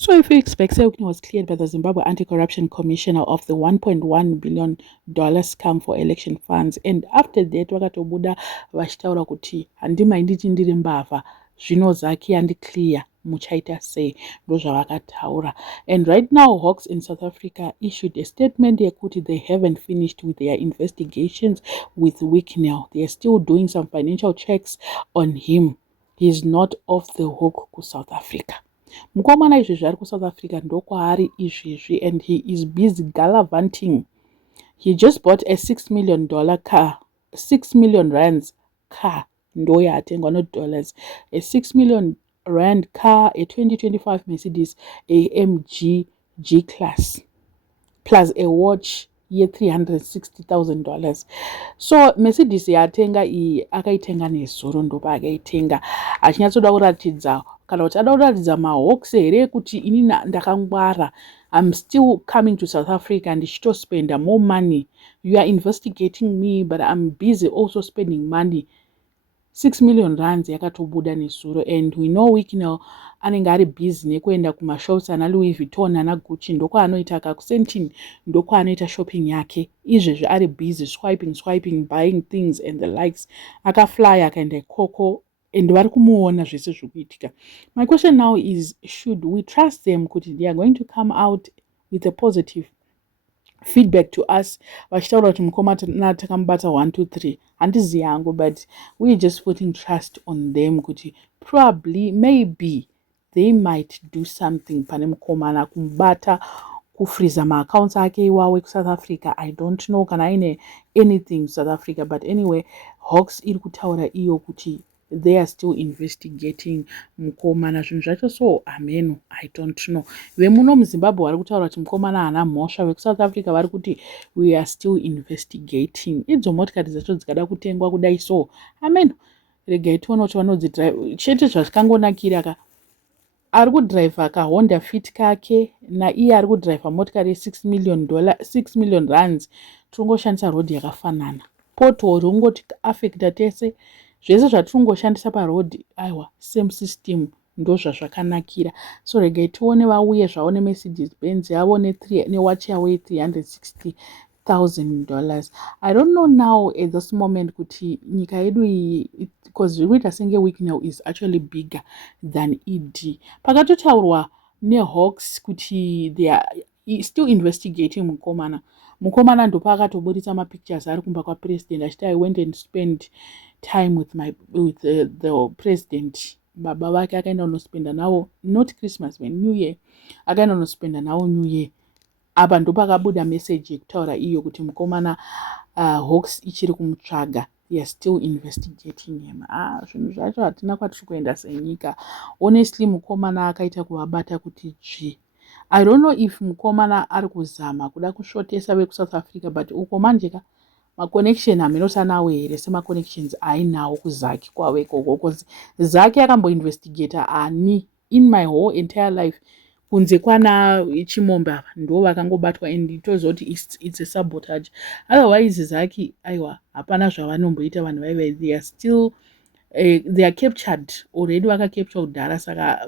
So if you expect Seokni was cleared by the Zimbabwe Anti-Corruption Commissioner of the $1.1 billion scam for election funds, and after that vakatobuda vachitaura kuti handimai nditi ndiri mbavha zvino zaki handiclear muchaita sei, ndozvavakataura. And right now Hawks in South Africa issued a statement yekuti they haven't finished with their investigations with Wicknell. They are still doing some financial checks on him. He's not off the hook to South Africa. Mukomana izvezvi ari kuSouth Africa ndokwaari izvezvi, and he is busy gallivanting. He just bought a $6 million car, 6 million rands car, ndo yaatengwa, not dollars. A 6 million rand car, a 2025 Mercedes AMG G-Class, plus a watch $360,000. So Mercedes yaatenga iyi akaitenga nezuro, ndopa akaitenga achinyatsoda kuratidza kana kuti ada kuratidza maHawks here kuti ini ndakangwara, I'm still coming to South Africa ndichitospenda more money. You are investigating me, but I'm busy also spending money. 6 million rands yakatobuda nezuro, and we know Wicknell anenge ari busy nekuenda kumashops ana Louis Vuitton ana Gucci, ndoko anoita kakusentin, ndoko anoita shopping yake. Izvezvi ari busy swiping, buying things and the likes. Akafly akaenda ikoko, and vari kumuona zvese zvikuitika. My question now is, should we trust them kuti they are going to come out with a positive feedback to us vachitaura kuti mukomana takamubata 1 2 3? Handizivi hangu, but we're just putting trust on them kuti probably maybe they might do something pane mukomana kumubata, kufreeza maaccounts ake iwawe kuSouth Africa. I don't know kana aine anything South Africa, but anyway Hawks iri kutaura iyo kuti they are still investigating mukomana zvinhu zvacho. So ameno, I don't know. Vemuno muZimbabwe vari kutaura kuti mukomana haana mhosva, vekuSouth Africa vari kuti we are still investigating. Idzo motikari dzacho dzikada kutengwa kudai, so ameno, regai tione kuti vanodzidrive. Chete zvazvikangonakira ka ari kudhiraivha kaHonda Fit kake naiye ari kudhiraivha motikari $6 million rands. Tirongoshandisa rodhi yakafanana, pothole ungoti affecta tese, zvese zvatirongoshandisa parodhi, aiwa same system, ndo zvazvakanakira. So regai tione vauye zvavo neMercedes Benz yavo newatch yavo $360,000. I don't know now at this moment kuti nyika yedu iyi, because zviri kuita senge Wicknell is actually bigger than ED. Pakatotaurwa neHawks kuti they are still investigating mukomana ndopa akatoburitsa mapictures ari kumba kwapresident achiti I went and spent time with the president. Baba vake akaenda kunospenda navo, not Christmas but New Year, akaenda kunospenda navo New Year. Apa ndopakabuda message yekutaura iyo kuti mukomana Hawks ichiri kumutsvaga, they are still investigating him. Zvinhu zvacho hatina kwatiri kuenda senyika. Honestly mukomana akaita kuvabata kuti dzvi. I don't know if mukomana ari kuzama kuda kushotesa vekuSouth Africa, but uko manjeka maconnection hamenosanawo here semaconnections ainawo kuZaki kwavo ikoko, because Zaki akamboinvestigata ani in my whole entire life kunze kwana Chimombe ndo vakangobatwa, and itozoti it's a sabotage. Otherwise Zaki aiwa hapana zvavanomboita vanhu vaiva, they are still they are captured already, vakacapture kudhara, saka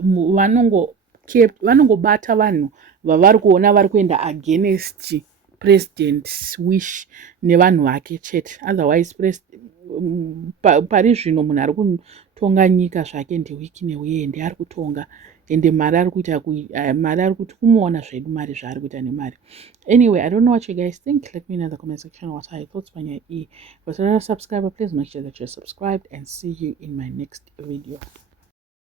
vanongobata vanhu vavari kuona vari kuenda against president's wish nevanhu vake chete. Otherwise pari zvino munhu ari kutonga nyika zvake ndeWicknell, uye ndiari kutonga, ende mari ari kuita mari ari kuti kumuona zvedu mari zvaari kuita nemari. Anyway, I don't know what you guys think. Let me know in the comment section what are your thoughts on your If you're not a subscriber, please make sure that you're subscribed, and see you in my next video.